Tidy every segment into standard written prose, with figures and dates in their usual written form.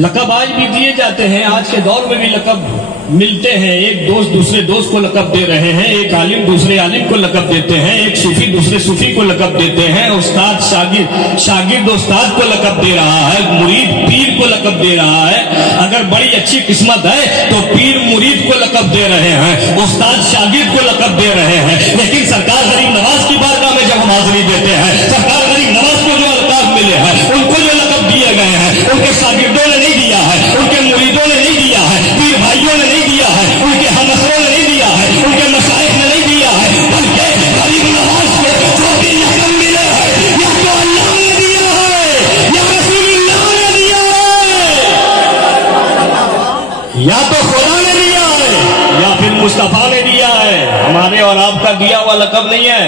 लकब आज भी दिए जाते हैं, आज के दौर में भी लकब मिलते हैं। एक दोस्त दूसरे दोस्त को लकब दे रहे हैं, एक आलिम दूसरे आलिम को लकब देते हैं, एक सूफी दूसरे सूफी को लकब देते हैं, उस्ताद शागिर्द उस्ताद को लकब दे रहा है, मुरीद पीर को लकब दे रहा है। अगर बड़ी अच्छी किस्मत है तो पीर मुरीद को लकब दे रहे हैं, उस्ताद शागिर्द को लकब दे रहे हैं। लेकिन सरकार गरीब नवाज की बारगाह में जब हम हाजिरी देते हैं, सरकार गरीब नवाज को जो अल्काब मिले हैं, उनको जो लकब दिए गए हैं, उनके शागिर्दों ने नहीं दिया है, उनके मुरीदों ने नहीं दिया है, पीर भाइयों ने नहीं दिया है, उनके हमनसरों ने नहीं दिया है, उनके मशाइख ने नहीं दिया है, बल्कि गरीब नवाज को जो भी लकब मिले हैं या तो अल्लाह ने दिया है या रसूलुल्लाह ने दिया है, या तो खुदा ने दिया है या फिर मुस्तफा ने दिया है। हमारे और आपका दिया हुआ लकब नहीं है।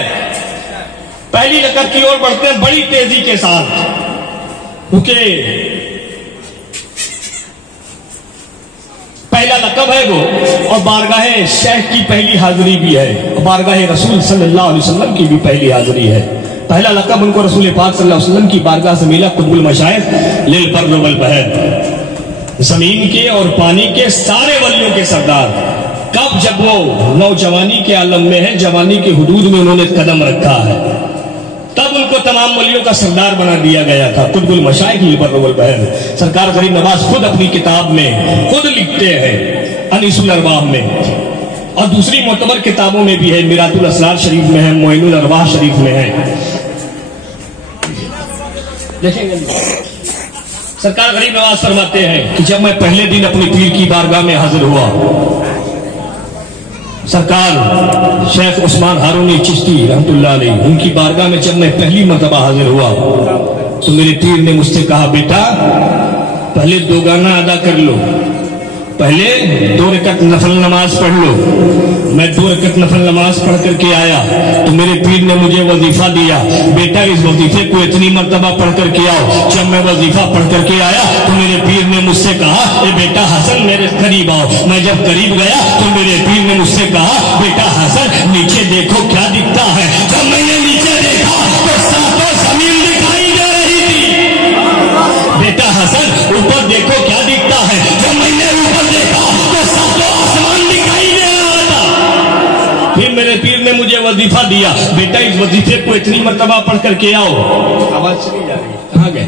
पहली लकब की ओर बढ़ते हैं बड़ी तेजी के साथ, क्योंकि पहला लकब है वो, और बारगाह शेख की पहली हाजिरी भी है, और बारगाह रसूल सल्लल्लाहु अलैहि वसल्लम की भी पहली हाजिरी है। पहला लकब उनको रसूल पाक सल्लल्लाहु अलैहि वसल्लम की बारगाह से मिला, कुतुबुल मशाइख लिल बर्र वल बहर, जमीन के और पानी के सारे वलियों के सरदार। कब? जब वो नौजवानी के आलम में है, जवानी के हुदूद में उन्होंने कदम रखा है, तब उनको तमाम वलियों का सरदार बना दिया गया था। कुतुबुल मशाइख लिल बर्र वल बहर। सरकार गरीब नवाज खुद अपनी किताब में खुद लिखते हैं, अनीसुल अरवाह में, और दूसरी मोतबर किताबों में भी है, मिरातुल असरार शरीफ में है, मोइनुल अरवाह शरीफ में है। देखेंगे सरकार गरीब नवाज फरमाते हैं कि जब मैं पहले दिन अपनी पीर की बारगाह में हाजिर हुआ, सरकार शेख उस्मान हारूनी चिश्ती रहमतुल्लाह अलैह, उनकी बारगाह में जब मैं पहली मर्तबा हाजिर हुआ तो मेरे पीर ने मुझसे कहा, बेटा पहले 2 गाना अदा कर लो, पहले 2 रकअत नफल नमाज पढ़ लो। मैं 2 रकअत नफल नमाज पढ़ करके आया तो मेरे पीर ने मुझे वजीफा दिया, बेटा इस वजीफे को इतनी मर्तबा पढ़ करके आओ। जब मैं वजीफा पढ़ करके आया तो मेरे पीर ने मुझसे कहा, ए बेटा हसन मेरे करीब आओ। मैं जब करीब गया तो मेरे पीर ने मुझसे कहा, बेटा हसन नीचे देखो क्या दिखता है। जब मैंने नीचे देखा तो सातों जमीन दिखाई दे रही थी। बेटा हसन ऊपर देखो क्या दिखता है। जब मैंने ऊपर देखा तो सातों आसमान दिखाई दे रहा था। फिर मेरे पीर ने मुझे वजीफा दिया, बेटा इस वजीफे को इतनी मर्तबा पढ़ करके आओ। आवाज चली जा रही है, कहाँ गए?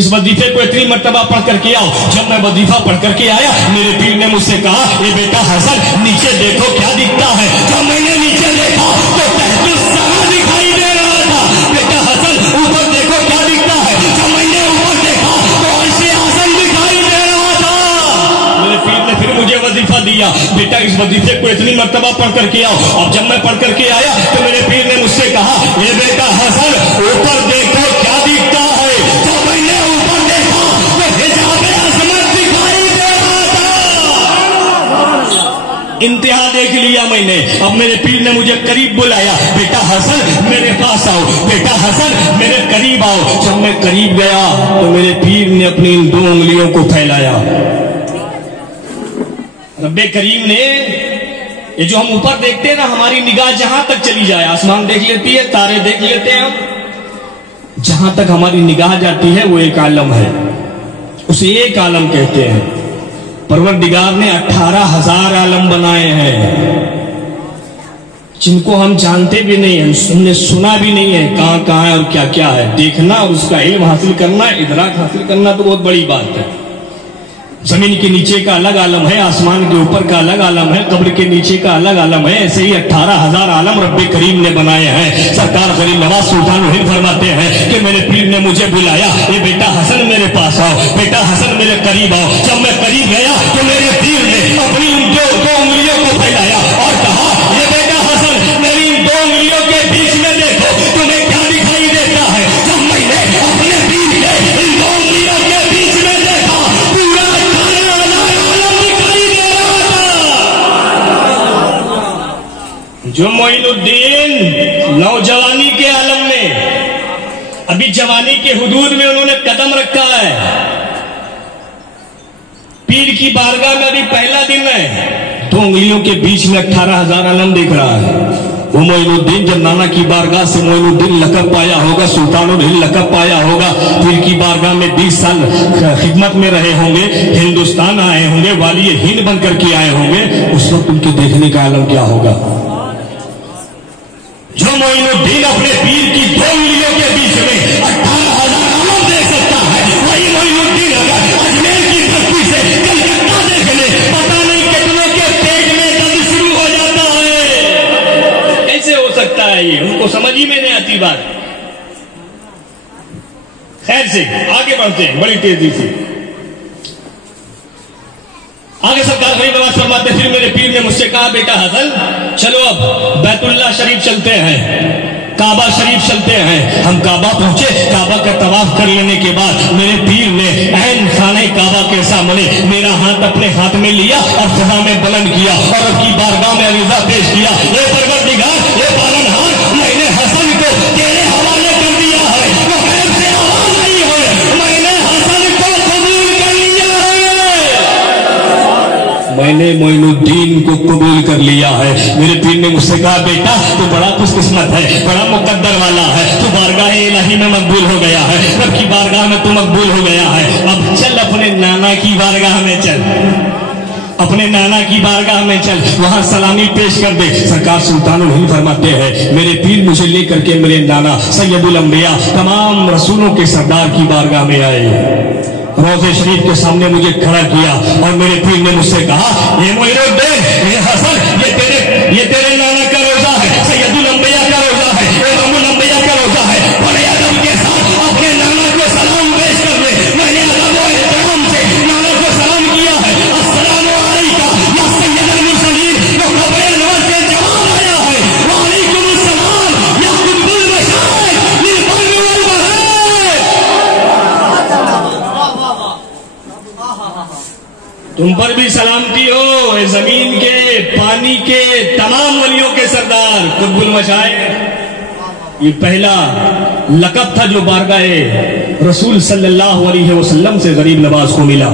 इस वजीफे को इतनी मर्तबा पढ़ करके आओ। जब मैं वजीफा पढ़ करके आया मेरे पीर ने मुझसे कहा, ये बेटा हसन नीचे देखो क्या दिखता है। जब मैंने नीचे देखा तो तहजुद समा दिखाई दे रहा था। बेटा हसन ऊपर देखो क्या दिखता है। जब मैंने ऊपर देखा तो ऐसे आसन दिखाई दे रहा था। मेरे पीर ने फिर मुझे वजीफा दिया, बेटा इस वजीफे को इतनी मर्तबा पढ़ करके आओ। और जब मैं पढ़ करके आया तो मेरे पीर ने मुझसे कहा, ये बेटा हसन ऊपर देखो क्या दिखता है। जब मैंने ऊपर देखा तो हिजाबे अज़मत दिखाई दे रहा था। इंतहा देख लिया मैंने। अब मेरे पीर ने मुझे करीब बुलाया, बेटा हसन मेरे पास आओ, बेटा हसन मेरे करीब आओ। जब मैं करीब गया तो मेरे पीर ने अपनी इन 2 उंगलियों को फैलाया। रब्बे करीम ने, ये जो हम ऊपर देखते हैं ना, हमारी निगाह जहां तक चली जाए, आसमान देख लेती है, तारे देख लेते हैं हम, जहां तक हमारी निगाह जाती है वो एक आलम है, उसे एक आलम कहते हैं। परवरदिगार ने 18,000 आलम बनाए हैं, जिनको हम जानते भी नहीं है, हमने सुना भी नहीं है कहां कहां है और क्या क्या है। देखना और उसका इल्म हासिल करना, इदराक हासिल करना तो बहुत बड़ी बात है। जमीन के नीचे का अलग आलम है, आसमान के ऊपर का अलग आलम है, कब्र के नीचे का अलग आलम है। ऐसे ही 18,000 आलम रब्बे करीम ने बनाए हैं। सरकार गरीब नवाज सुल्तान हिंद फरमाते हैं कि मेरे पीर ने मुझे बुलाया, ये बेटा हसन मेरे पास आओ, बेटा हसन मेरे करीब आओ। जब मैं करीब गया तो मेरे पीर ने अपनी इन 2 उंगलियों को फैलाया और कहा, ये बेटा हसन मेरी इन 2 उंगलियों के बीच में देखो तुम्हें क्या दिखाई देता है। जब मैंने अपने पीर के इन 2 उंगलियों के बीच में देखा, पूरा जो मोइनुद्दीन नौजवानी के आलम में, अभी जवानी के हुदूद में उन्होंने कदम रखा है। पीर की बारगाह में अभी पहला दिन है, 2 उंगलियों के बीच में 18,000 आलम दिख रहा है। वो मोइनुद्दीन जब नाना की बारगाह से मोइनुद्दीन लकब पाया होगा, सुल्तानुल हिंद लकब पाया होगा, पीर की बारगाह में 20 साल खिदमत में रहे होंगे, हिंदुस्तान आए होंगे, वाली हिंद बन करके आए होंगे, उस वक्त उनके देखने का आलम क्या होगा। जो मोइनुद्दीन अपने पीर की 2 उंगलियों के बीच में 18,000 आलम देख सकता है, वही मोइनुद्दीन अगर अजमेर की धरती से कलकत्ता देख ले, पता नहीं कितने के पेट में दर्द शुरू हो जाता है। कैसे हो सकता है ये, उनको समझ ही में नहीं आती बात। खैर से आगे बढ़ते हैं बड़ी तेजी से। आगे सरकार खड़ी नमाज फरमाते, फिर मेरे पीर ने मुझसे कहा, बेटा हसन चलो अब बैतुल्लाह शरीफ चलते हैं, काबा शरीफ चलते हैं। हम काबा पहुंचे, काबा का तवाफ कर लेने के बाद मेरे पीर ने ऐन खाने काबा के सामने मेरा हाथ अपने हाथ में लिया और फिजा में बुलंद किया और उनकी बारगाह में अरीजा पेश किया, ये परवरदिगार, ये पालनहार, मैंने हसन को तेरे हवाले कर दिया है, वो गैर से आवाज नहीं है, मैंने हसन को कबूल कर लिया है, मैंने मोइनुद्दीन को कबूल कर लिया है। मेरे पीर ने मुझसे कहा, बेटा तू बड़ा खुशकिस्मत है, बड़ा मुकद्दर वाला है, तू बारगाह इलाही में मकबूल हो गया है, रब की बारगाह में तू मकबूल हो गया है। अब चल अपने नाना की बारगाह में चल, अपने नाना की बारगाह में चल, वहां सलामी पेश कर दे। सरकार सुल्तानुल हिंद फरमाते हैं, मेरे पीर मुझे लेकर के मेरे नाना सैयदुल अंबिया तमाम रसूलों के सरदार की बारगाह में आए, रोज़े शरीफ के सामने मुझे खड़ा किया और मेरे पीर ने मुझसे कहा, ये मोइनुद्दीन, ये हसन, ये तेरे नाना का रोजा है, सैयदुल अंबिया का रोजा है, इमामुल अंबिया का रोजा है, बड़े अदब के साथ अपने नाना को सलाम पेश कर ले। मैंने अदब और एहतराम से नाना को सलाम किया है, अस्सलामु अलैका या सैयदुल मुरसलीन, जो खबरे अनवर से जवाब आया है, वालेकुम अस्सलाम या कुतुबुल मशाइख लिल बर्र वल बहर। तुम पर भी सलामती हो, जमीन के, पानी के, तमाम वलियों के सरदार कुतुबुल मशाइख। ये पहला लक़ब था जो बारगाह रसूल सल्लल्लाहु अलैहि वसल्लम से गरीब नवाज को मिला।